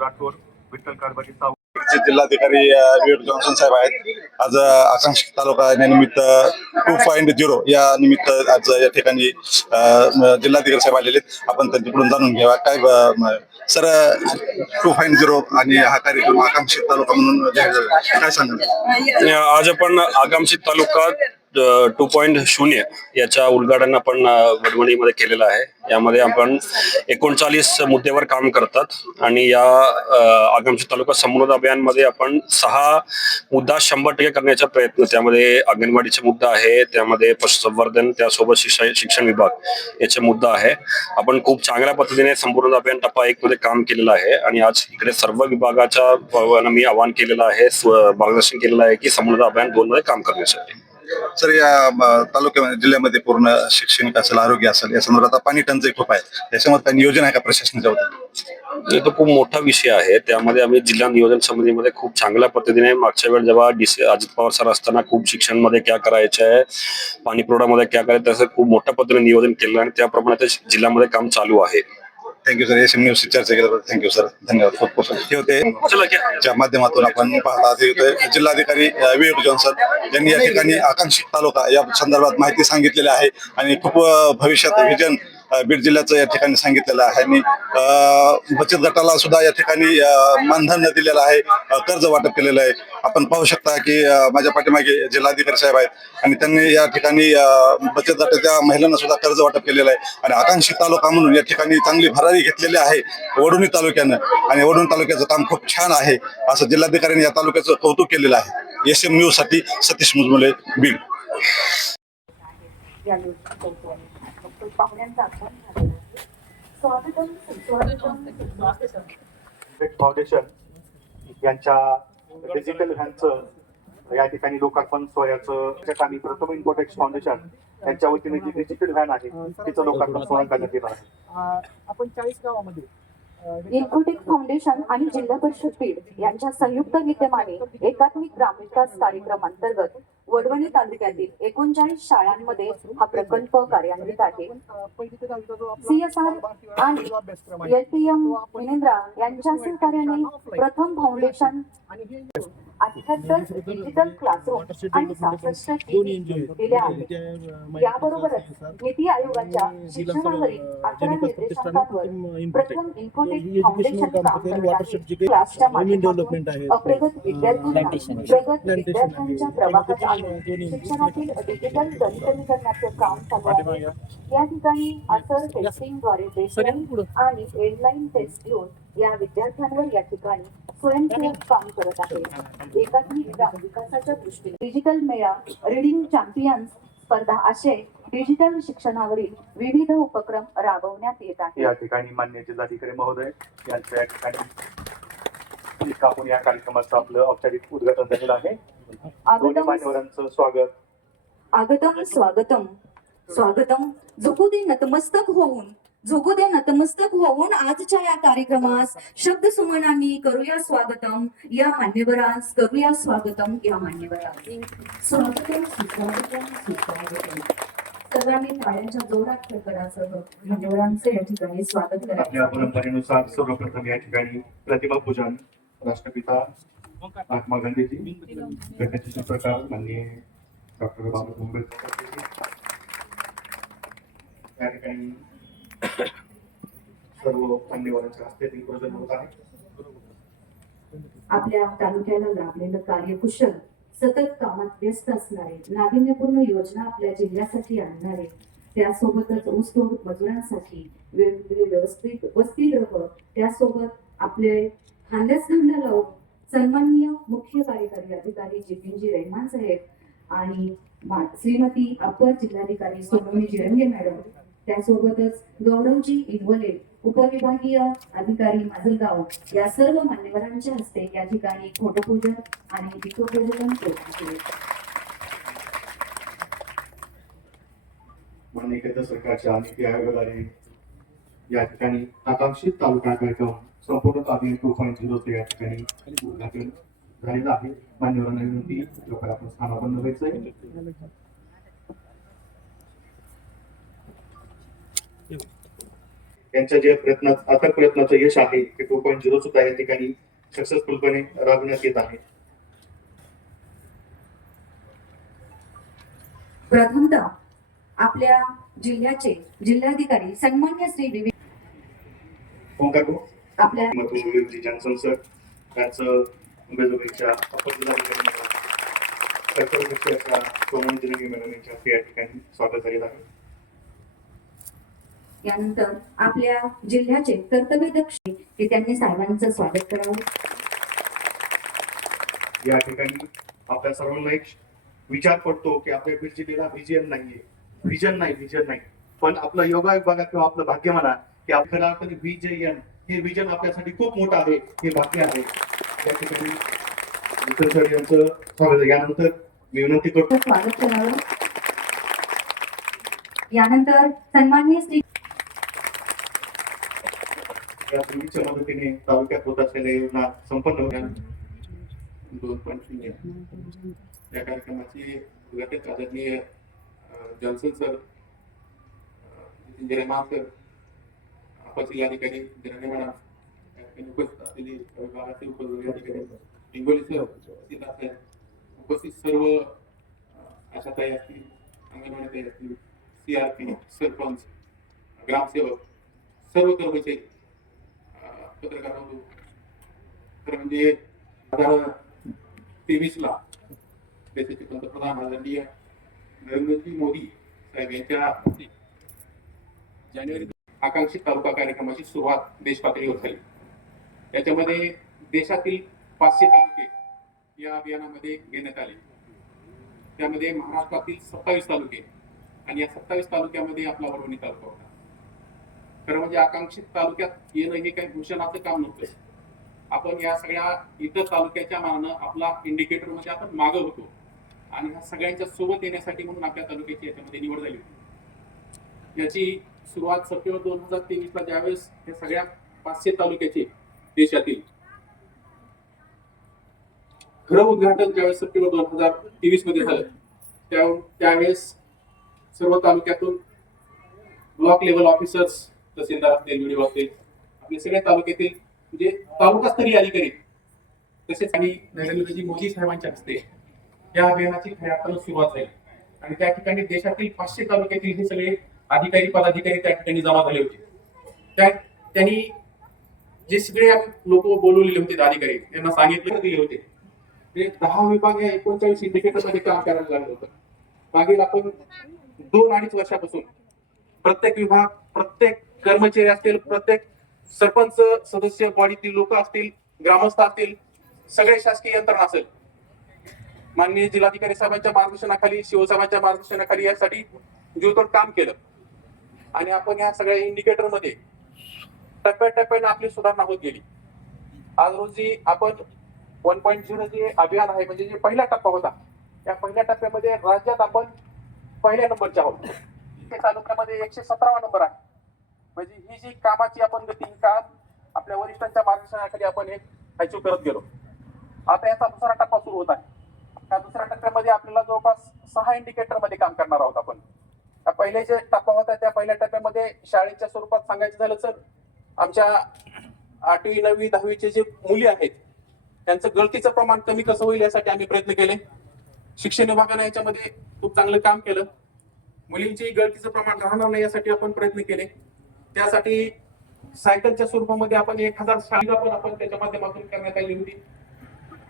राठोड, विठ्ठल कारभारी सावंत, जिल्हाधिकारी विवेक जॉन्सन साहेब आहेत. आज आकांक्षित तालुका निमित्त 2.0 या निमित्त आज या ठिकाणी जिल्हाधिकारी साहेब आलेले आहेत. आपण त्यांच्याकडून जाणून घ्यावा काय सर 2.0 आणि हा कार्यक्रम आकांक्षित तालुका म्हणून काय सांगाल? आज आपण आगामची तालुका 2.0 याच्या उद्घाटन आपण वडवणीमध्ये केलेलं आहे. यामध्ये आपण 39 मुद्द्यावर काम करतात आणि या आगामची तालुका समृद्ध अभियानमध्ये आपण 6 मुद्दा 100% करण्याचा प्रयत्न, त्यामध्ये अंगणवाडीचा मुद्दा आहे, त्यामध्ये पशुसंवर्धन, त्यासोबत शिक्षण विभाग याचा मुद्दा आहे. आपण खूप चांगल्या पद्धतीने संपूर्ण अभियान टप्पा 1 मध्ये काम केलेलं आहे आणि आज इकडे सर्व विभागाच्या मी आवाहन केलेलं आहे, मार्गदर्शन केलेलं आहे की समृद्ध अभियान 2 मध्ये काम करण्यासाठी. सर या तालुक्यामध्ये जिल्ह्यामध्ये पूर्ण शैक्षणिक असेल, आरोग्य असेल, या संदर्भात पाणी टंचाई खूप आहे. याच्यामध्ये काही नियोजन आहे का प्रशासनाच्या वतीने? तो खूप मोठा विषय आहे. त्यामध्ये आम्ही जिल्हा नियोजन समितीमध्ये खूप चांगल्या पद्धतीने मागच्या वेळ जेव्हा अजित पवार सर असताना खूप शिक्षण मध्ये क्या करायचं आहे, पाणी पुरवठ्यामध्ये क्या करायचं, त्याचं खूप मोठ्या पद्धतीने नियोजन केलं आणि त्याप्रमाणे जिल्ह्यामध्ये काम चालू आहे. Thank you sir. एसएम न्यूज चर्चा केल्याबद्दल थँक्यू सर. धन्यवाद. खूप खूप हे होते माध्यमातून आपण पाहता जिल्हाधिकारी विवेक जॉन्सन यांनी या ठिकाणी आकांक्षित तालुका या संदर्भात माहिती सांगितलेली आहे आणि खूप भविष्यात विजन बीड जिल्ह्याचं या ठिकाणी सांगितलेलं आहे आणि बचत गटाला सुद्धा या ठिकाणी मानधन दिलेलं आहे, कर्ज वाटप केलेलं आहे. आपण पाहू शकता की माझ्या पाठीमागे जिल्हाधिकारी साहेब आहेत आणि त्यांनी या ठिकाणी बचत गटाच्या महिलांना सुद्धा कर्ज वाटप केलेलं आहे आणि आकांक्षित तालुका म्हणून या ठिकाणी चांगली भरारी घेतलेली आहे वडवणी तालुक्यानं आणि वडवणी तालुक्याचं काम खूप छान आहे असं जिल्हाधिकाऱ्यांनी या तालुक्याचं कौतुक केलेलं आहे. एसएम न्यूज साठी सतीश मुजमुले, बीड. फाउंडेशन यांच्या डिजिटल व्हॅनचं या ठिकाणी लोकार्पण सोहळ्याचं आणि प्रथम इन्फोटेक्स फाउंडेशन यांच्या वतीने जी डिजिटल व्हॅन आहे तिचं लोकार्पण सोहळा करण्यात येणार आहे. आपण 40 गावामध्ये इन्फोटेक फाउंडेशन आणि जिल्हा परिषद बीड यांच्या संयुक्त विद्यमाने एकात्मिक ग्रामविकास कार्यक्रम अंतर्गत वडवणी तालुक्यातील 39 शाळांमध्ये हा प्रकल्प कार्यान्वित आहे. CSR आणि LPM मिनेंद्रा यांच्या सहकार्याने प्रथम फाउंडेशन 78 डिजिटल क्लासरूम आणि 66 दिले आहेत. याबरोबरच नीती आयोगाच्या शिक्षणावरील 11 निर्देशांकांवर प्रथम इन्फोटेक फाउंडेशन काम करत आहे. क्लासच्या माध्यमातून अप्रगत विद्यार्थ्यांना प्रगत विद्यार्थ्यांच्या प्रवाहात आणून शिक्षणातील डिजिटल दलितनीकरणाचे काम चालू आहे. या ठिकाणी असर टेस्टिंगद्वारे बेसलाईन आणि एंडलाईन टेस्ट घेऊन या विद्यार्थ्यांवर या ठिकाणी स्वयंसेवक काम करत आहे. एकात्मिक ग्राम विकासाच्या दृष्टीने डिजिटल मेळा, रीडिंग चॅम्पियन्स स्पर्धा असे डिजिटल शिक्षणावरील विविध उपक्रम राबवण्यात येत आहेत. या ठिकाणी माननीय जिल्हाधिकारी महोदय यांच्या या ठिकाणी आपण या कार्यक्रमाचं आपलं औपचारिक उद्घाटन झालेलं आहे. दोन्ही मान्यवरांचं स्वागत. आगतम स्वागतम स्वागतम. झुकू दे नतमस्तक होऊन आजच्या या कार्यक्रमास शब्द सुमनांनी करूया स्वागतम. या मान्यवरांस करूया स्वागतम. या मान्यवरांस स्वागतम सुस्वागतम सुस्वागतम. सर्वांनी टाळ्यांच्या जोरात कडकडासह मान्यवरांचे या ठिकाणी स्वागत आपल्या करायचे. परंपरेनुसार सर्वप्रथम या ठिकाणी प्रतिमा पूजन राष्ट्रपिता महात्मा गांधीजी, गटाचे शिल्पकार माननीय डॉक्टर बाबासाहेब आंबेडकर या ठिकाणी सर्व मान्यवरांच्या हस्ते पूजन होत आहे. आपल्या तालुक्याला लाभलेलं कार्यकुशल, सतत कामात व्यस्त असणारे, नाविन्यपूर्ण योजना आपल्या जिल्ह्यासाठी आणणारे, त्यासोबतच ऊसतोड मजुरांसाठी वेगवेगळे व्यवस्थित वसतिगृह, त्यासोबत आपले खांद्यास खांदा लावून सन्माननीय मुख्य कार्यकारी अधिकारी जितेंजी रहमान साहेब आणि श्रीमती अप्पर जिल्हाधिकारी सोनवणी जिरंगे मॅडम, त्यासोबतच गौरवजी इंगोले उपविभागीय अधिकारी माजलगाव या सर्व मान्यवरांच्या हस्ते या ठिकाणी फोटोपूजन आणि दीपपूजन केले. माननीय केंद्र सरकारच्या नीती आयोगाद्वारे या ठिकाणी आकांक्षित तालुका कार्यक्रम संपूर्ण अभियान 2.0 या ठिकाणी उद्घाटन झालेलं आहे. मान्यवरांना विनंती, लोकांना आपण स्थानापन्न व्हायचंय. यांच्या जे अथक प्रयत्नाचं यश आहे ते 2.0 सुद्धा या ठिकाणी सक्सेसफुलपणे राबविण्यात येत आहे. प्रथमतः आपल्या जिल्ह्याचे जिल्हाधिकारी सन्मान्य श्री विवेक ओंकार भाऊ, आपल्या विवेकजी जॉन्सन सर यांचं अंबेजोगाईच्या अपर जिल्हाधिकारी सोनम जिनगी मॅडम यांच्या या ठिकाणी स्वागत करीत आहे. यानंतर आपल्या जिल्ह्याचे कर्तव्यदक्ष हे त्यांनी साहेबांचं स्वागत करावं. या ठिकाणी आपल्या सर्वांना एक विचार पडतो की आपल्या बीड जिल्ह्याला व्हिजन नाही, पण आपलं योगायोग बघा किंवा आपलं भाग्य म्हणा की आपल्याला व्हिजन हे विजन आपल्यासाठी खूप मोठं आहे, हे भाग्य आहे. या ठिकाणी विठ्ठल सर यांचं स्वागत. यानंतर मी विनंती करतो स्वागत करावं. यानंतर सन्माननीय श्री या पूर्वीच्या मदतीने तालुक्यात होत असलेल्या योजना संपन्न होत्या. 2.0 या कार्यक्रमाचे उद्घाटक आदरणीय जॉन्सन सर, जिरेमान सर, अपर जिल्हाधिकारी जिराणे मॅडम, उपस्थित असलेले विभागाचे उपजिल्हाधिकारी हिंगोली सर, उपस्थित सर्व आशाताई असतील, अंगणवाडी असतील, CRP, सरपंच, ग्रामसेवक, सर्व कर्मचारी, पत्रकार बंधू, तर म्हणजे 2023 ला देशाचे पंतप्रधान आदरणीय नरेंद्रजी मोदी साहेब यांच्या जानेवारी आकांक्षित तालुका कार्यक्रमाची सुरुवात देश पातळीवर झाली. त्याच्यामध्ये देशातील 500 तालुके या अभियानामध्ये घेण्यात आले. त्यामध्ये महाराष्ट्रातील 27 तालुके आणि या 27 तालुक्यामध्ये आपला वडवणी तालुका होता. खरं म्हणजे आकांक्षित तालुक्यात येणं हे काही भूषणाचं काम नव्हतं. आपण या सगळ्या इतर तालुक्याच्या मानानं आपला इंडिकेटर मध्ये आपण मागं होतो आणि ह्या सगळ्यांच्या सोबत येण्यासाठी म्हणून आपल्या तालुक्याची याच्यामध्ये निवड झाली होती. याची सुरुवात सप्टेंबर 2023 ला ज्यावेळेस हे सगळ्या 500 तालुक्याचे देशातील खरं उद्घाटन ज्यावेळेस सप्टेंबर 2023 मध्ये झालं त्यावेळेस सर्व तालुक्यातून ब्लॉक लेवल ऑफिसर्स, तहसीलदार असतील, व्हिडिओ असतील, आपले सगळ्या तालुक्यातील म्हणजे तालुकास्तरीय अधिकारी तसेच आणि नरेंद्रजी मोदी साहेबांच्या हस्ते या अभियानाची खऱ्या अर्थानं सुरुवात झाली. आणि त्या ठिकाणी देशातील 500 तालुक्यातील हे सगळे अधिकारी पदाधिकारी त्या ठिकाणी जमा झाले होते. त्यांनी जे सगळे लोक बोलवलेले होते अधिकारी त्यांना सांगितलं दिले होते 10 विभाग या 39 इंडिकेटर मध्ये काम करायला लागलं होतं. मागील आपण 2-2.5 वर्षापासून प्रत्येक विभाग, प्रत्येक कर्मचारी असतील, प्रत्येक सरपंच सदस्य, बॉडीतील लोक असतील, ग्रामस्थ असतील, सगळे शासकीय यंत्रणा असेल, माननीय जिल्हाधिकारी साहेबांच्या मार्गदर्शनाखाली, शिवसाहेबांच्या मार्गदर्शनाखाली यासाठी जीवतोड काम केलं. आणि आपण या सगळ्या इंडिकेटर मध्ये टप्प्याटप्प्याने आपली सुधारणा होत गेली. आज रोजी आपण 1.0 जे अभियान आहे म्हणजे जे पहिला टप्पा होता, या पहिल्या टप्प्यामध्ये राज्यात आपण पहिल्या नंबरचे आहोत. तालुक्यामध्ये 117वा नंबर आहे. म्हणजे ही जी कामाची आपण गती का आपल्या वरिष्ठांच्या मार्गदर्शनाखाली आपण हे अचीव करत गेलो. आता याचा दुसरा टप्पा सुरू होत आहे. या दुसऱ्या टप्प्यामध्ये आपल्याला जवळपास 6 इंडिकेटर मध्ये काम करणार आहोत आपण. या पहिले जे टप्पा होता त्या पहिल्या टप्प्यामध्ये शाळेच्या स्वरूपात सांगायचं झालं तर आमच्या 8वी 9वी 10वीचे जे मुली आहेत त्यांचं गळतीचं प्रमाण कमी कसं होईल यासाठी आम्ही प्रयत्न केले. शिक्षण विभागाने याच्यामध्ये खूप चांगलं काम केलं. मुलींची गळतीचं प्रमाण राहणार नाही यासाठी आपण प्रयत्न केले. त्यासाठी सायकलच्या स्वरूपामध्ये आपण 1000 शाळा पण आपण त्याच्या माध्यमातून करण्यात आली होती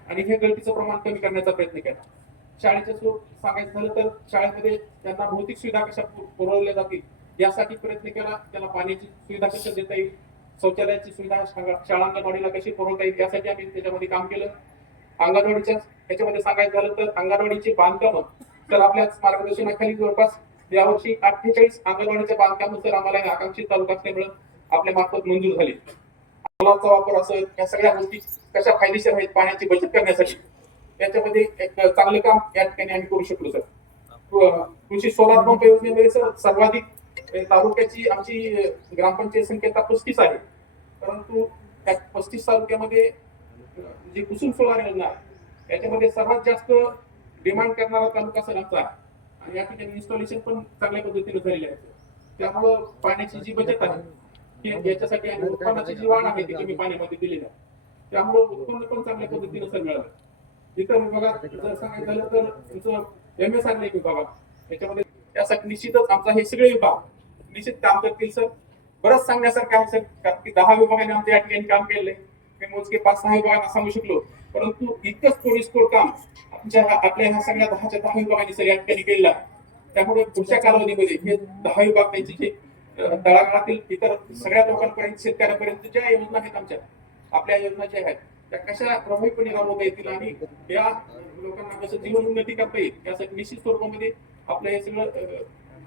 आणि हे गळतीचं प्रमाण कमी करण्याचा प्रयत्न केला. शाळेचं स्वरूप सांगायचं झालं तर शाळेमध्ये त्यांना भौतिक सुविधा कशा पुरवल्या जातील यासाठी प्रयत्न केला. त्याला पाण्याची सुविधा कशी देता येईल, शौचालयाची सुविधा शाळा अंगणवाडीला कशी पुरवता येईल यासाठी आम्ही त्याच्यामध्ये काम केलं. अंगणवाडीच्या याच्यामध्ये सांगायचं झालं तर अंगणवाडीची बांधकामं तर आपल्याच मार्गदर्शनाखाली जवळपास यावर्षी 48 अंगणवाडीच्या बांधकामं तर आम्हाला आकांक्षित तालुका असल्यामुळे आपल्या मार्फत मंजूर झाली. मुलांचा वापर असेल या सगळ्या गोष्टी कशा फायदेशीर आहेत पाण्याची बचत करण्यासाठी याच्यामध्ये एक चांगलं काम या ठिकाणी आम्ही करू शकलो. सर कृषी सोलार पंप योजनेमध्ये सर सर्वाधिक तालुक्याची आमची ग्रामपंचायत संख्या 35 आहे, परंतु त्या 35 तालुक्यामध्ये जी कुसुम सोलार योजना आहे याच्यामध्ये सर्वात जास्त डिमांड करणारा तालुका सर आमचा आहे आणि या ठिकाणी इन्स्टॉलेशन पण चांगल्या पद्धतीने झालेले आहे. त्यामुळं पाण्याची जी बचत आहे की याच्यासाठी आणि उत्पन्नाची जी वाढ आहे ती कमी पाण्यामध्ये दिली नाही, त्यामुळे उत्पन्न पण चांगल्या पद्धतीने सर मिळालं. इतर विभागात जर सांगायचं झालं तर तुमचं MSR विभाग याच्यामध्ये त्यासाठी निश्चितच आमचा हे सगळे विभाग निश्चित काम करतील सर. बरंच सांगण्यासारखं आहे सर, कारण की 10 विभागाने आमच्या या ठिकाणी काम केलंय. मी मोजके 5-6 विभागांना सांगू शकलो, परंतु इतकंच थोडीस्कोर काम आपल्या ह्या सगळ्या 10च्या 10 विभागांनी सर या ठिकाणी केलेलं आहे. त्यामुळे पुढच्या कालावधीमध्ये हे 10 विभाग त्यांची जे तळागाळातील इतर सगळ्या लोकांपर्यंत, शेतकऱ्यांपर्यंत ज्या योजना आहेत आमच्या, आपल्या योजना ज्या आहेत त्या कशा प्रभावीपणे राबवता येतील आणि या लोकांना कसं जीवन उन्नती करता येईल यासाठी निश्चित स्वरूपामध्ये आपलं हे सगळं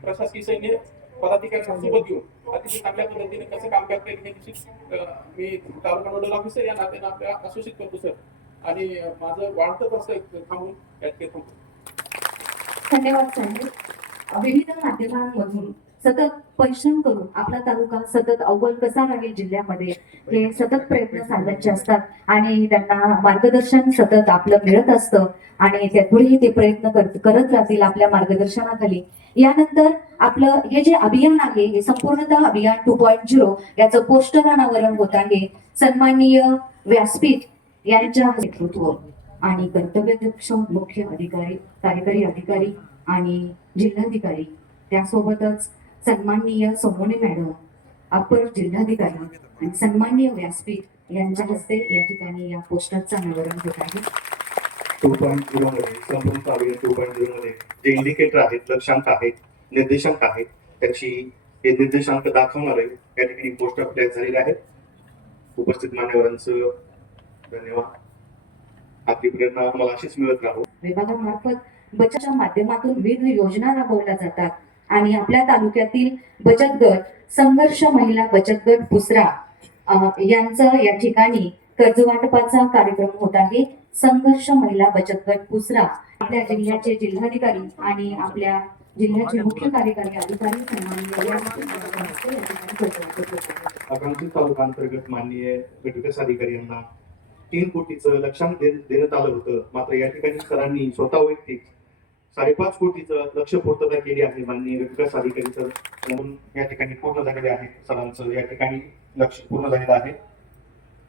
प्रशासकीय सैन्य पदाधिकाऱ्यांसोबत घेऊन अतिशय चांगल्या पद्धतीने कसं काम करता येईल हे निश्चित मी तालुका नोडल ऑफिसर या नात्यानं आपल्याला आश्वासित करतो सर. आणि माझं वाढतं असं थांबून यात थांबतो. धन्यवाद साहेब. विविध माध्यमांमधून सतत परिश्रम करून आपला तालुका सतत अव्वल कसा राहील जिल्ह्यामध्ये हे सतत प्रयत्न साधायचे असतात आणि त्यांना मार्गदर्शन सतत आपलं मिळत असतं आणि त्यापुढेही ते प्रयत्न करत राहतील आपल्या मार्गदर्शनाखाली. यानंतर आपलं हे जे अभियान आहे हे संपूर्णतः अभियान 2.0 याचं पोस्टर अनावरण होत आहे. सन्माननीय व्यासपीठ यांच्या नेतृत्व आणि कर्तव्यदक्ष मुख्य अधिकारी, कार्यकारी अधिकारी आणि जिल्हाधिकारी, त्यासोबतच सन्माननीय सोमोने मॅडम, अपर जिल्हाधिकारी आणि सन्माननीय व्यासपीठ यांच्या हस्ते या ठिकाणी या पोस्टरचं अनावरण होत आहे. 2.0 मध्ये संपूर्ण अभियान 2.0 मध्ये जे इंडिकेटर आहेत, लक्षांक आहेत, निर्देशांक आहेत, त्याची हे निर्देशांक दाखवणारे या ठिकाणी पोस्टर तयार झालेले आहेत. उपस्थित मान्यवरांचं धन्यवाद. आपली प्रेरणा आम्हाला अशीच मिळत राहू. विभागामार्फत बचतच्या माध्यमातून विविध योजना राबवल्या जातात आणि आपल्या तालुक्यातील बचत गट, संघर्ष महिला बचत गट पुसरा यांचं या ठिकाणी कर्ज वाटपाचा कार्यक्रम होत आहे. संघर्ष महिला बचत गट पुसरा आपल्या जिल्ह्याचे जिल्हाधिकारी आणि आपल्या जिल्ह्याचे मुख्य कार्यकारी अधिकारी सन्माननीय आकांक्षित तालुका अंतर्गत माननीय गटविकास अधिकारी यांना 3 कोटीचं लक्षांक देण्यात आलं होतं. मात्र या ठिकाणी सरांनी स्वतः वैयक्तिक 5.5 कोटीचं लक्ष पूर्तता केली आहे. माननीय विकास अधिकारी सर म्हणून या ठिकाणी पूर्ण झालेले आहे. सरांचं या ठिकाणी लक्ष पूर्ण झालेलं आहे.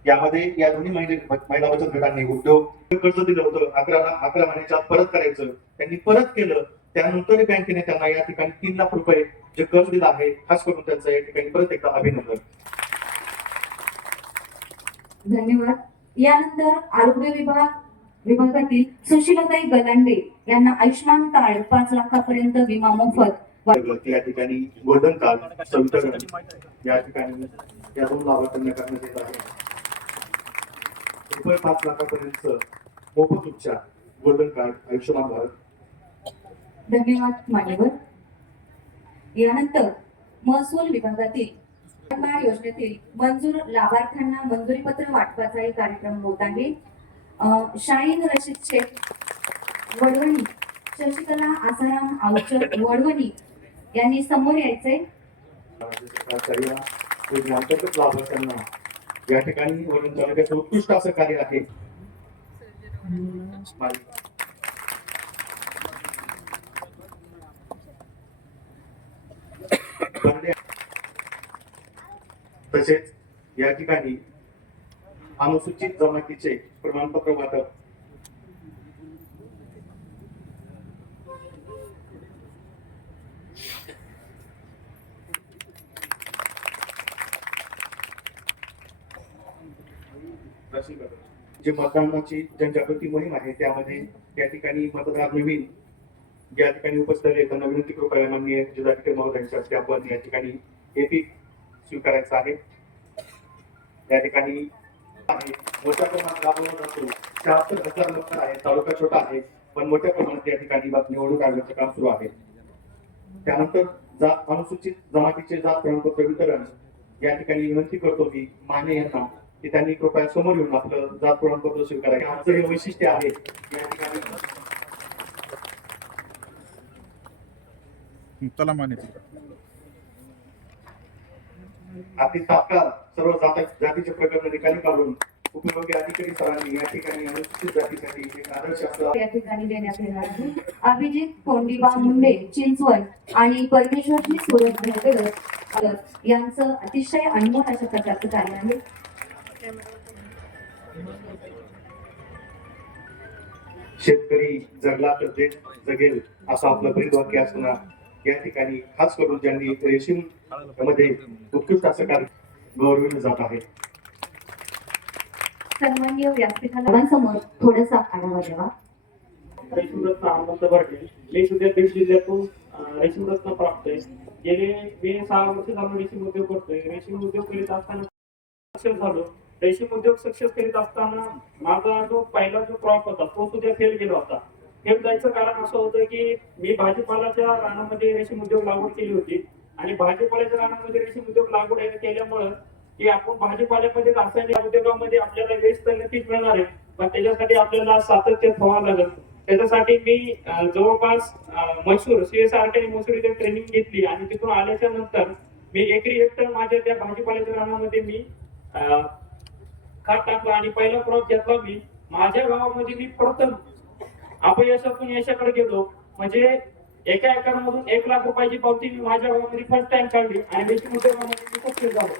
यामध्ये या दोन्ही महिला बचत गटांनी उद्योग कर्ज दिलं होतं 11 महिन्याच्या आत परत करायचं, त्यांनी परत केलं. त्यानंतर बँकेने त्यांना या ठिकाणी 3 लाख रुपये जे कर्ज दिलं आहे, खास करून त्यांचं या ठिकाणी परत एकदा अभिनंदन. धन्यवाद. यानंतर आरोग्य विभागातील सुशीलाताई गलांडे यांना आयुष्यमान कार्ड 5 लाखापर्यंत विमा मोफत या ठिकाणी गोल्डन कार्ड संवितरण या ठिकाणी या 2 लाभार्थ्यांना करण्यात येत आहे. रुपये 5 लाखापर्यंत मोफत उपचार, गोल्डन कार्ड, आयुष्यमान भारत. धन्यवाद मान्यवर. यानंतर महसूल विभागातील योजनेतील मंजूर लाभार्थ्यांना मंजुरी पत्र वाटपाचा एक कार्यक्रम होत आहे. शाहीन रशीद शेख वडवणी, शशिकला आसाराम आवचर वडवणी यांनी समोर यायचे. अंतर्गत लाभार्थ्यांना या ठिकाणी वडील तालुक्याचं उत्कृष्ट असं कार्य आहे. तसेच या ठिकाणी अनुसूचित जमातीचे प्रमाणपत्र वाटप, जे मतदानाची जनजागृती मोहीम आहे त्यामध्ये या ठिकाणी मतदार नवीन या ठिकाणी उपस्थित झाले त्यांना विनंती कृपया माननीय जिल्हाधिकारी महोदयांच्या हस्ते आपण या ठिकाणी एपी स्वीकारायचं आहे. या ठिकाणी मोठ्या प्रमाणात राबवला जातो. 76,000 लोक आहेत. तालुका छोटा आहे पण मोठ्या प्रमाणात या ठिकाणी निवडणूक आयोगाचं काम सुरू आहे. त्यानंतर अनुसूचित जमातीचे जात प्रमाणपत्र वितरण या ठिकाणी विनंती करतो मी माने यांना की त्यांनी कृपया समोर येऊन आपलं जात प्रमाणपत्र स्वीकारायचं. आमचं हे वैशिष्ट्य आहे. या ठिकाणी आपली तात्काळ सर्व जातीचे प्रकरण निकाली काढून उपविभागीय अधिकारी सरांनी या ठिकाणी अनुसूचित जातीसाठी एक आदर्श असं या ठिकाणी देण्यात येणार आहे. अभिजित कोंडिबा मुंडे चिंचवड आणि परमेश्वरजी सूरज भेटकर यांचं अतिशय अनमोल अशा प्रकारचं कार्य आहे. शेतकरी जगला तर देश जगेल असं आपलं ब्रीदवाक्य असताना या ठिकाणी खास करून ज्यांनी रेशीम मध्ये उत्कृष्ट असं कार्य गौरविलं जात आहे. सन्माननीय व्यासपीठाला समोर थोडासा आढावा द्यावा. रेशीमरत्न आनंद भरले मी सुद्धा बीड जिल्ह्यातून रेशीमरत्न प्राप्त आहे. गेले मी 6 वर्ष झालं रेशीम उद्योग करतोय. रेशीम उद्योग करीत असताना सक्सेस झालो. रेशीम उद्योग सक्सेस करीत असताना माझा जो पहिला जो क्रॉप होता तो सुद्धा फेल गेला होता. फेल जायचं कारण असं होतं की मी भाजीपालाच्या रानामध्ये रेशीम उद्योग लागवड केली होती आणि भाजीपाल्याच्या रानामध्ये रेशीम उद्योग लागवड केल्यामुळं की आपण भाजीपाल्यामध्ये रासायनिक उद्योगामध्ये आपल्याला वेस्ट तर नक्कीच मिळणार आहे, पण त्याच्यासाठी आपल्याला सातत्य ठेवावं लागेल. त्याच्यासाठी मी जवळपास म्हैसूर CSRT म्हैसूर इथे ट्रेनिंग घेतली आणि तिथून आल्याच्या नंतर मी एकरी हेक्टर माझ्या त्या भाजीपाल्याच्या रानामध्ये मी खत टाकलं आणि पहिला क्रॉप घेतला. मी माझ्या गावामध्ये मी प्रथम अपयशातून यशाकडे गेलो. म्हणजे एका एकरमधून 1 लाख रुपयाची पावती मी माझ्या गावामध्ये फर्स्ट टाइम काढली आणि रेशीम उद्योगामध्ये मी सक्सेस झालो.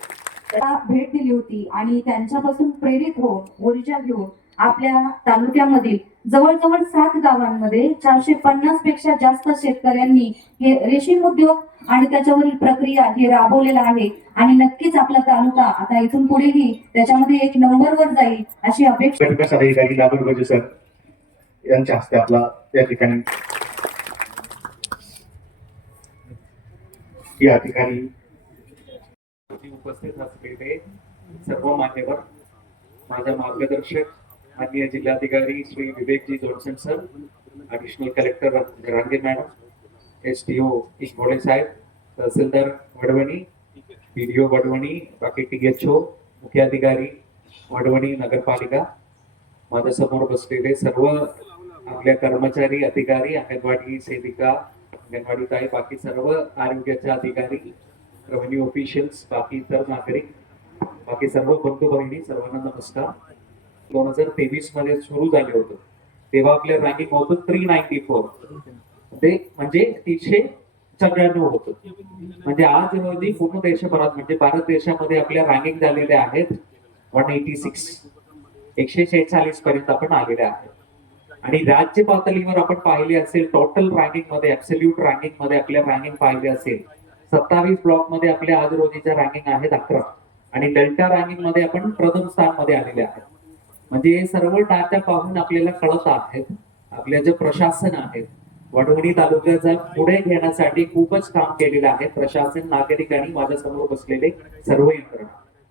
त्याला भेट दिली होती आणि त्यांच्यापासून प्रेरित होऊन ऊर्जा घेऊन आपल्या तालुक्यामधील जवळजवळ 7 गावांमध्ये 450 पेक्षा जास्त शेतकऱ्यांनी हे रेशीम उद्योग आणि त्याच्यावरील प्रक्रिया हे राबवलेला आहे आणि नक्कीच आपला तालुका आता इथून पुढेही त्याच्यामध्ये 1 नंबरवर जाईल अशी अपेक्षा. विकास अधिकारी नागरगोजे सर यांच्या हस्ते आपला या ठिकाणी या ठिकाणी उपस्थित असलेले सर्व मान्यवर, माझ्या मार्गदर्शक माननीय जिल्हाधिकारी Shri Vivekji जोडसन sir, additional collector रांगे मॅडम, SDO इंगोळे साहेब, तहसीलदार वडवणी, PDO वडवणी, बाकी THO मुख्याधिकारी वडवणी नगरपालिका, माझ्या समोर बसलेले सर्व आपल्या कर्मचारी अधिकारी, अंगणवाडी सेविका, अंगणवाडी ताई, बाकी सर्व आरोग्याचे अधिकारी, रेव्हेन्यू ऑफिशियल्स, बाकी इतर नागरिक, बाकी सर्व बंधू भगिनी, सर्वांना नमस्कार. 2023 मध्ये सुरू झाले होते तेव्हा आपल्या रँकिंग होतं 394, ते म्हणजे 394 होतं. म्हणजे आज रोजी पूर्ण देशभरात म्हणजे भारत देशामध्ये आपल्या रँकिंग झालेले आहेत 186, 146 पर्यंत आपण आलेले आहेत. आणि राज्य पातळीवर आपण पाहिले असेल टोटल रँकिंग मध्ये, ऍब्सोल्यूट रँकिंग मध्ये आपल्या रँकिंग पाहिले असेल 27 ब्लॉक मध्ये आपल्या आज रोजीच्या रँकिंग आहेत 11 आणि डेल्टा रँकिंग मध्ये आपण प्रथम स्थान मध्ये आलेले आहेत. म्हणजे हे सर्व डाटा पाहून आपल्याला कळत आहेत आपल्या जे प्रशासन आहे वडवणी तालुक्याचा पुढे घेण्यासाठी खूपच काम केलेलं आहे प्रशासन, नागरिक आणि माझ्या समोर बसलेले सर्व यंत्रणा.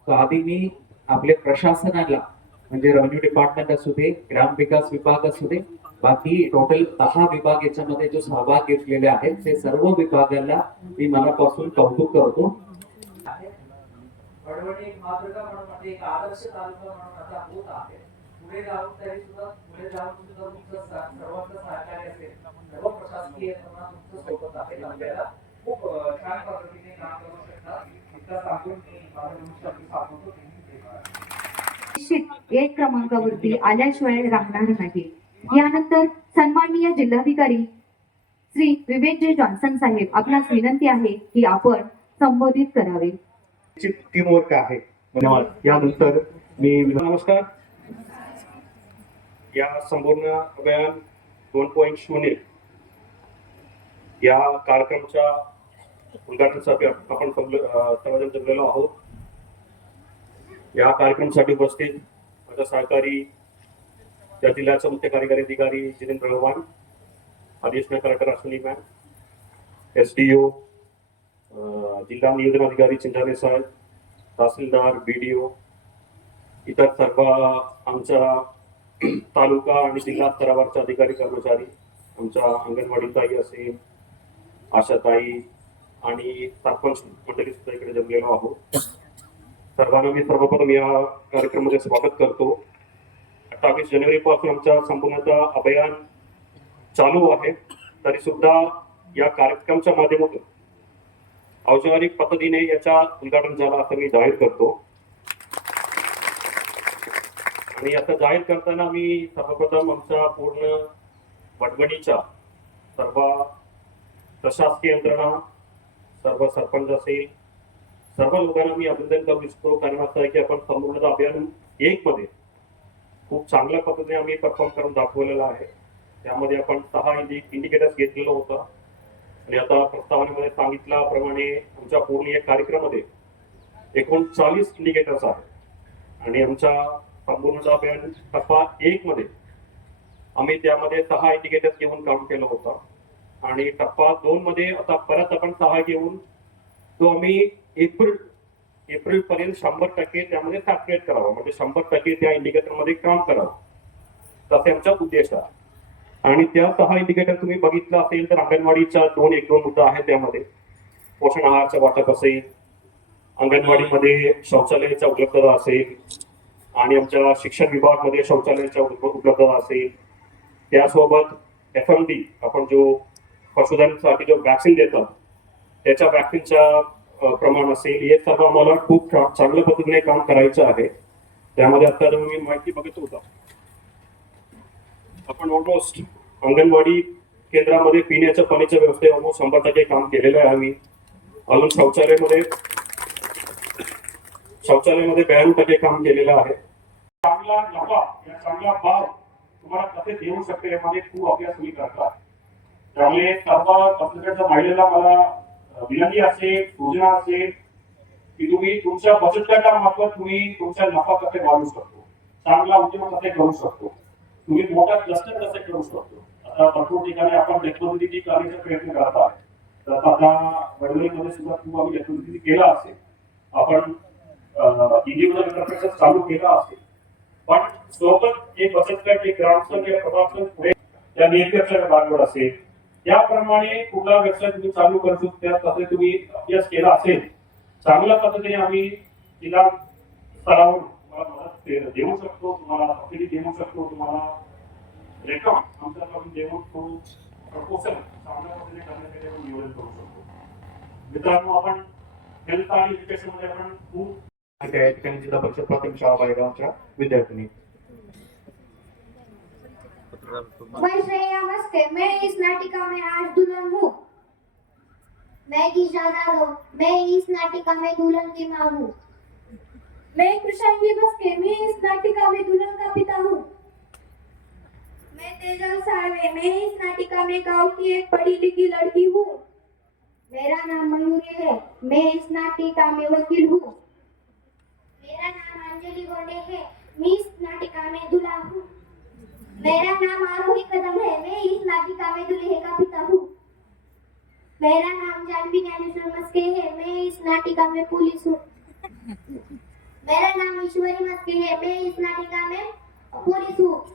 तर आधी मी आपल्या प्रशासनाला म्हणजे रेव्हेन्यू डिपार्टमेंट असू दे, ग्रामविकास विभाग असू दे, बाकी टोटल 10 विभाग याच्यामध्ये जो सहभाग घेतलेले आहेत ते सर्व विभागाला मी मनापासून कौतुक करतो. वडवणी एक मातृका म्हणून एक आदर्श तालुका म्हणून आता होत आहे. पुढे जाऊन तरी सुद्धा पुढे जाऊन सुद्धा तुमचं सर्वांचं सहकार्य असेल, सर्व प्रशासकीय यंत्रणा तुमचं सोबत आहे. आपल्याला खूप छान पद्धतीने काम करू शकता. इतका सांगून मी माझं भविष्याची सांगतो. निश्चित 1 क्रमांकावरती आल्याशिवाय राहणार नाही. यानंतर सन्माननीय जिल्हाधिकारी श्री विवेकजी जॉन्सन साहेब, आपणास विनंती आहे की आपण संबोधित करावे. टीम वर्क आहे. धन्यवाद. यानंतर मी नमस्कार. या संपूर्ण अभियान 2.0 या कार्यक्रमाच्या उद्घाटनासाठी आपण सर्वजण जमलेलो आहोत. या कार्यक्रमासाठी उपस्थित माझ्या सहकारी या जिल्ह्याचे मुख्य कार्यकारी अधिकारी Jitendra Chavan, additional collector Ashwini ma'am, SDO, जिल्हा नियोजन अधिकारी चिंताने साहेब, तहसीलदार, BDO, इतर सर्व आमच्या तालुका आणि जिल्हा स्तरावरचे अधिकारी कर्मचारी, आमच्या अंगणवाडी ताई असेल, आशाताई आणि सरपंच मंडळी सुद्धा इकडे जमलेलो आहोत. सर्वांना मी सर्वप्रथम या कार्यक्रमामध्ये स्वागत करतो. 28 जानेवारी पासून आमचा संपूर्णतः अभियान चालू आहे, तरी सुद्धा या कार्यक्रमाच्या माध्यमातून औपचारिक पद्धतीने याचा उद्घाटन झाला असं मी जाहीर करतो. आणि आता जाहीर करताना मी सर्वप्रथम आमच्या पूर्ण वडवणीच्या सर्व प्रशासकीय यंत्रणा, सर्व सरपंच असेल, सर्व लोकांना मी अभिनंदन करू इच्छितो. कारण असं आहे की आपण संपूर्ण अभियान 1 मध्ये खूप चांगल्या पद्धतीने आम्ही परफॉर्म करून दाखवलेलं आहे. त्यामध्ये आपण 6 इंडिकेटर्स घेतलेलं होतं आणि आता प्रस्तावनेमध्ये सांगितल्याप्रमाणे आमच्या पूर्ण एक कार्यक्रमामध्ये एकूण 40 इंडिकेटर्स आहेत आणि आमच्या संपूर्ण अभियान टप्पा 1 मध्ये आम्ही त्यामध्ये 6 इंडिकेटर्स घेऊन काम केलं होतं आणि टप्पा 2 मध्ये आता परत आपण 6 घेऊन तो आम्ही एप्रिल पर्यंत 100% त्यामध्ये सॅच्युरेट करावं, म्हणजे 100% त्या इंडिकेटर मध्ये काम करावं, तसे आमचा उद्देश आहे. आणि त्या 6 इंडिकेटर तुम्ही बघितलं असेल तर अंगणवाडीच्या 2 मुद्दा आहेत. त्यामध्ये पोषण आहारचं वाटप असेल, अंगणवाडीमध्ये शौचालयाच्या उपलब्धता असेल आणि आमच्या शिक्षण विभागामध्ये शौचालयाच्या उपलब्धता असेल, त्यासोबत FMD आपण जो पशुधनसाठी जो वॅक्सिन देतात त्याच्या वॅक्सिनच्या प्रमाण असेल, हे सर्व आम्हाला खूप चांगल्या पद्धतीने काम करायचं आहे. त्यामध्ये आता तुम्ही माहिती बघत होता आपण ऑलमोस्ट अंगणवाडी केंद्रामध्ये पिण्याच्या पाण्याच्या व्यवस्थेत ऑलमोस्ट 100% काम केलेलं आहे आम्ही. अजून शौचालयामध्ये 92% काम केलेलं आहे. चांगला नफा या चांगला भाव तुम्हाला कसे देऊ शकते यामध्ये खूप अभ्यास तुम्ही करता. त्यामुळे सर्व पत्रकाराच्या महिलेला मला विनंती असेल, सूचना असेल की तुम्ही तुमच्या बचत गटामार्फत तुम्ही तुमचा नफा कसे वाढवू शकतो, चांगला उद्योग कसे करू शकतो, तुम्ही मोठा क्लस्टर कसे करू शकतो. आता भरपूर ठिकाणी आपण टेक्नॉलॉजी करण्याचा प्रयत्न करत आहे. तर आता वडवणीमध्ये सुद्धा खूप आम्ही टेक्नॉलॉजी केला असेल, आपण इंडिव्हिज्युअल इंटरफेस चालू केला असेल, पण सोबत एक बचत गट, एक ग्रामसंघ या प्रभावशाली पुढे त्या नियंत्रणाच्या भागवड असेल, त्याप्रमाणे कुठला व्यवसाय तुम्ही चालू करू शकता तसे तुम्ही अभ्यास केला असेल, चांगल्या पद्धतीने आम्ही जिल्हा स्तरावर तुम्हाला मदत देऊ शकतो, तुम्हाला सबसिडी देऊ शकतो, तुम्हाला रेकॉर्ड आमच्याकडून देऊन तो प्रपोजल चांगल्या पद्धतीने करण्यासाठी आपण नियोजन करू शकतो. मित्रांनो, आपण हेल्थ आणि एज्युकेशन मध्ये आपण खूप त्या ठिकाणी जिल्हा परिषद प्राथमिक शाळा बायगावच्या विद्यार्थिनी. मैं श्रेया मस्के, मैं इस नाटिका में आज दुल्हन हूँ. मैं गीता जाधव, मैं इस नाटिका में दुल्हन की माँ हूँ. मैं कृषांगी मस्के, मैं इस नाटिका में दुल्हन का पिता हूँ. मैं तेजल साळवे, मैं इस नाटिका में गांव की एक पढ़ी लिखी लड़की हूँ. मेरा नाम मयूरी है, मैं इस नाटिका में वकील हूँ. मेरा नाम अंजलि गोंडे है, मैं इस नाटिका में दूल्हा हूँ. मेरा नाम आरोही कदम है, मैं इस नाटिका में दूल्हे का पिता हूँ. मेरा नाम जानवी ज्ञानेश्वर मस्के है, मैं इस नाटिका में पुलिस हूँ. मेरा नाम ईश्वरी मस्के है, मैं इस नाटिका में पुलिस हूँ.